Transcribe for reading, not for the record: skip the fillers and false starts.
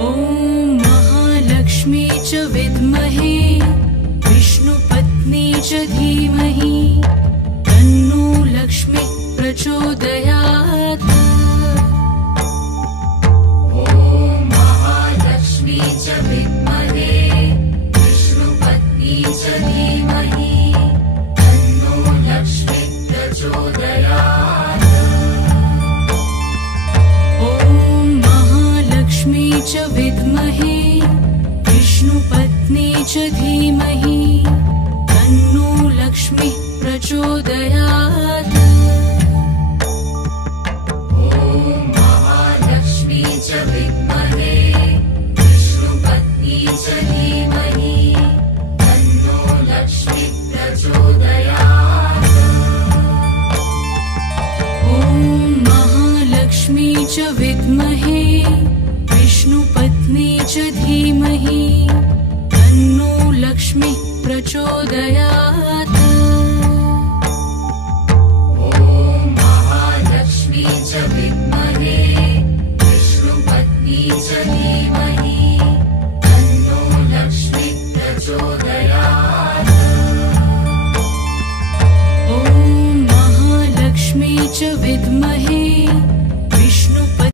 ॐ महालक्ष्मी च विद्महे विष्णुपत्नी च धीमहि तन्नो लक्ष्मी प्रचोदयात्। ॐ महालक्ष्मी च विद्महे विष्णुपत्नी च धीमहि तन्नो लक्ष्मी प्रचोदयात्। ॐ महालक्ष्मी च विद्महे विष्णुपत्नी च धीमहि तन्नो लक्ष्मी प्रचोदयात्। ॐ महालक्ष्मी च विद्महे विष्णुपत्नी च धीमहि तन्नो लक्ष्मी प्रचोदयात्। ॐ महालक्ष्मी च विद्महे विष्णुपत्नी च धीमहि तन्नो लक्ष्मी प्रचोदयात्। ॐ महालक्ष्मी च विद्महे विष्णुपत्नी च धीमहि